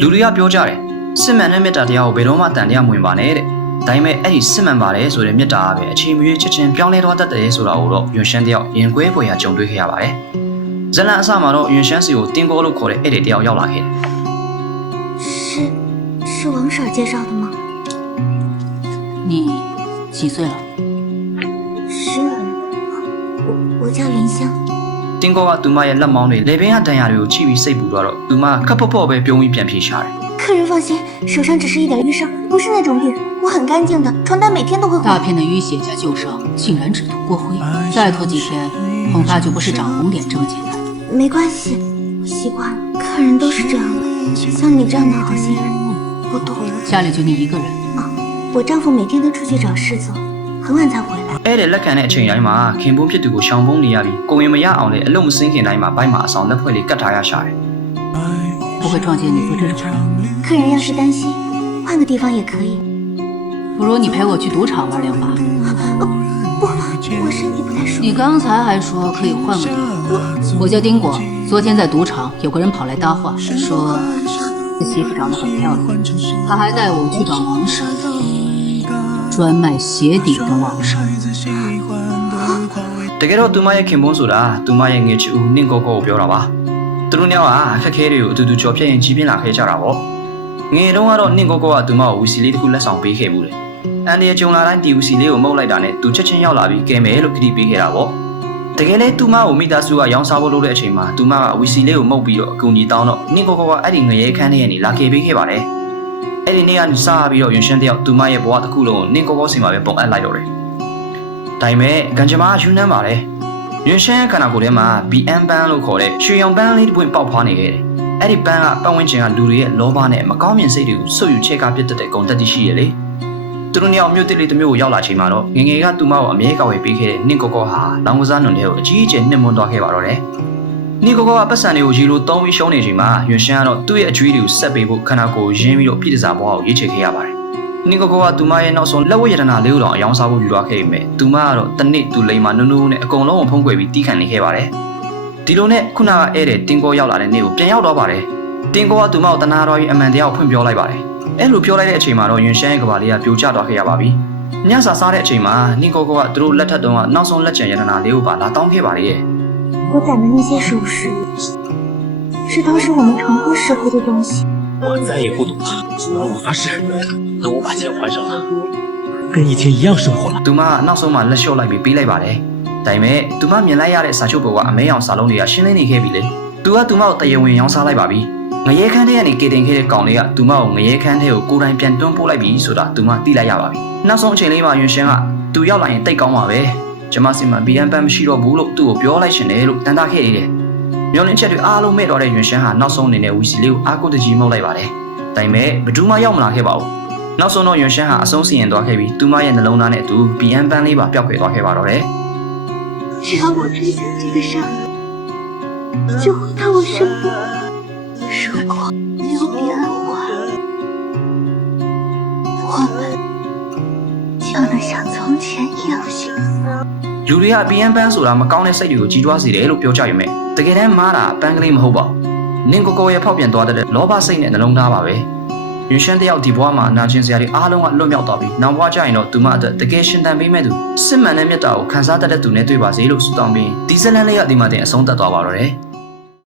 လူတွေကပြောကြတယ်စစ်မှန်တဲ့မေတ္တာတရားကိုဘယ်တော့မှတန်တရားမဝင်ပါနဲ့တဲ့ဒါပေမဲ့အဲ့ဒီစစ်မှန်ပါတယ်ဆိုတဲ့မေတ္တာကပဲအချိန်မရွေးချက်ချင်းပြောင်းလဲသွားတတ်တယ်ဆိုတာကိုတော့ယွန်ရှန်းတယောက်ရင်ကွဲဖွယ်ရာကြုံတွေ့ခဲ့ရပါတယ်ဇလန်အစမှာတော့ယွန်ရှန်းစီကိုတင်းကောလို့ခေါ်တဲ့အဲ့ဒီတယောက်ရောက်လာခဲ့တယ်是王婶介绍的吗？你几岁了我叫林香。တင်းကောကသူမရဲ့လက်မောင်းတွေလေပင်ကတန်ရာတွေကိုချိပြီးစိတ်ပူသွားတော့သူမခပ်ပေါ့ပေါ့ပဲပြုံးပြီးပြန်ပြေးရှာတယ်客人放心，手上只是一点淤伤，不是那种病，我很干净的，床单每天都会换。大片的淤血加旧伤，竟然只涂过灰，再拖几天，恐怕就不是长红脸这么简单。没关系，我习惯了，客人都是这样的。像你这样的好心人不多。家里就你一个人？我丈夫每天都出去找事做，很晚才回来。အဲ့ဒီလက်ခံတဲ့အချိန်တိုင်းမှာခင်ပွန်းဖြစ်သူကိုရှောင်ပုံးနေရပြီးကိုဝင်မရအောင်လေအလုံးမစင်းခင်တိုင်းမှာဘိုက်မှာအဆောင်လက်ဖွဲ့လေးကတ်ထားရရှာတယ်不会撞见你做这种事。客人要是担心，换个地方也可以。不如你陪我去赌场玩两把。不，我身体不太舒服。你刚才还说可以换个地方。我叫丁果，昨天在赌场有个人跑来搭话，说这媳妇长得很漂亮，他还带我去找王婶，专卖鞋底的王婶。တကယ်တော့သူမရဲ့ခင်ပွန်းဆိုတာသူမရဲ့ငယ်ချစ်ဦးနင့်ကောကောကိုပြောတာပါသူတို့ညောင်ကအခက်ခဲတွေကိုအတူတူကြော်ဖြတ်ရင်ကြီးပြင်းလာခဲ့ကြတာပေါ့ငယ်တုန်းကတော့နင့်ကောကောကသူမကိုဝီစီလေးတစ်ခုလက်ဆောင်ပေးခဲ့ဘူးလေအန်ဒီရဲ့ဂျုံလာတိုင်းဒီဝီစီလေးကိုမှုတ်လိုက်တာနဲ့သူချက်ချင်းရောက်လာပြီးကဲမယ်လို့ခတိပေးခဲ့တာပေါ့တကယ်လဲသူမကိုမိသားစုကရောင်းစားဖို့လုပ်တဲ့အချိန်မှာသူမကဝီစီလေးကိုမှုတ်ပြီးတော့အကူကြီးတောင်းတော့နင့်ကောကောကအဲ့ဒီငရေခန်းထဲကနေလာခဲ့ပေးခဲ့ပါတယ်အဲ့ဒီနေ့ကနေစပြီးတော့ယွန်ရှင်းတယောက်သူမရဲ့ဘဝတစ်ခုလုံးကိုနင့်ကောကောစီမှာပဲပုံအပ်လိုက်တော့တယ်ဒါပေမဲ့ကံကြမ္မာယူနှမ်းပါတယ်ယွန်ရှင်းခန္ဓာကိုယ်ထဲမှာ BM ပန်းလို့ခေါ်တဲ့ရွှေရောင်ပန်းလေးတစ်ပွင့်ပေါက်ဖွားနေခဲ့တယ်အဲ့ဒီပန်းကပတ်ဝန်းကျင်ကလူတွေရဲ့လောဘနဲ့မကောင်းမြင်စိတ်တွေကိုဆုပ်ယူချဲ့ကားပစ်တတ်တဲ့ဂုဏ်သက်တည်ရှိရလေသူတို့ညောင်မြို့တစ်လေးတစ်မျိုးကိုရောက်လာချိန်မှာတော့ငငယ်ကသူမကိုအမြဲကောက်ဝေပေးခဲ့တဲ့နင့်ကောကောဟာလောင်ကစားနွန်တွေကိုအကြီးအကျယ်နှိမ့်မွန်းသွားခဲ့ပါတော့တယ်နင့်ကောကောကပတ်စံတွေကိုရီလိုသုံးပြီးရှုံးနေချိန်မှာယွန်ရှင်းကတော့သူ့ရဲ့အကျွေးတွေကိုဆက်ပေးဖို့ခန္ဓာကိုယ်ရင်းပြီးတော့ပြည်တစားဘဝကိုရေးချခဲ့ရပါတယ်နင့်ကောကောကသူမရဲ့နောက်ဆုံးလက်ဝတ်ရတနာလေးကိုတော့အယောင်စားဖို့ယူသွားခဲ့ပေမဲ့သူမကတော့တနေ့သူလိမ်မာနုံနုံနဲ့အကုန်လုံးကိုဖုံးကွယ်ပြီးတီးခံနေခဲ့ပါတယ်ဒီလိုနဲ့ခုနကဧည့်တဲ့တင်းကောရောက်လာတဲ့နေ့ကိုပြန်ရောက်တော့ပါတယ်တင်းကောကသူမကိုတနာတော်ပြီးအမှန်တရားကိုဖွင့်ပြောလိုက်ပါတယ်အဲ့လိုပြောလိုက်တဲ့အချိန်မှာတော့ယွန်ရှမ်းရဲ့ကဘာလေးကပြိုကျသွားခဲ့ရပါပြီညစာစားတဲ့အချိန်မှာနင့်ကောကောကသူတို့လက်ထက်တုန်းကနောက်ဆုံးလက်ကျန်ရတနာလေးကိုပါလာတောင်းခဲ့ပါလေရဲ့我攒的那些首饰是当时我们成婚时候的东西我再也不赌了我发誓等我把钱还上了跟以前一样生活了သူမကနောက်ဆုံးမှလက်လျှော့လိုက်ပြီးပေးလိုက်ပါတယ်ဒါပေမဲ့သူမမြင်လိုက်ရတဲ့စာချုပ်ပေါ်ကအမဲအောင်စာလုံးတွေကရှင်းလင်းနေခဲ့ပြီလေသူကသူမကိုတရားဝင်ရောင်းစားလိုက်ပါပြီငရဲခန်းထဲကနေကေတင်ခဲ့တဲ့ကောင်လေးကသူမကိုငရဲခန်းထဲကိုကိုယ်တိုင်ပြန်တွန်းပို့လိုက်ပြီဆိုတာသူမသိလိုက်ရပါပြီနောက်ဆုံးအချိန်လေးမှာယွန်ရှင်းကသူရောက်လာရင်တိတ်ကောင်းပါပဲကျမစီမံ BM ပန်းမရှိတော့ဘူးလို့သူ့ကိုပြောလိုက်ရှင်တယ်လို့တန်တာခဲ့သေးတယ်မျောလင်းချက်တွေအားလုံးမဲ့တော့တဲ့ယွန်ရှင်းဟာနောက်ဆုံးအနေနဲ့ဝီစီလေးကိုအားကိုးတကြီးမှုတ်လိုက်ပါတယ်ဒါပေမဲ့ဘယ်သူမှရောက်မလာခဲ့ပါဘူးနောက်ဆုံးတော့ယွန်ရှင်းဟာအဆုံးစီရင်သွားခဲ့ပြီးသူမရဲ့နှလုံးသားနဲ့အတူ BM ပန်းလေးပါပျောက်ကွယ်သွားခဲ့ပါတော့တယ်只要我真想这个善恶就回到我身边如果没有彼岸花我们就能像从前一样幸福လူတွေက BM ပန်းဆိုတာမကောင်းတဲ့စိတ်တွေကိုကြီးထွားစေတယ်လို့ပြောကြရမယ်တကယ်တမ်းမားတာပန်းကလေးမဟုတ်ပါဘူးနင့်ကိုကိုရဲ့ဖောက်ပြန်သွားတဲ့လောဘစိတ်နဲ့နှလုံးသားပါပဲယွန်ရှန်တယောက်ဒီဘဝမှာနာကျင်စရာတွေအားလုံးကလွတ်မြောက်သွားပြီးနောက်ဘဝကျရင်တော့သူမအတွက်တကယ်ရှင်သန်ပေးမဲ့သူစစ်မှန်တဲ့မြတ်တာကိုခံစားတတ်တဲ့သူနဲ့တွေ့ပါစေလို့ဆုတောင်းပြီးဒီဇလန်လေးကဒီမှာတင်အဆုံးသတ်သွားပါတော့တယ်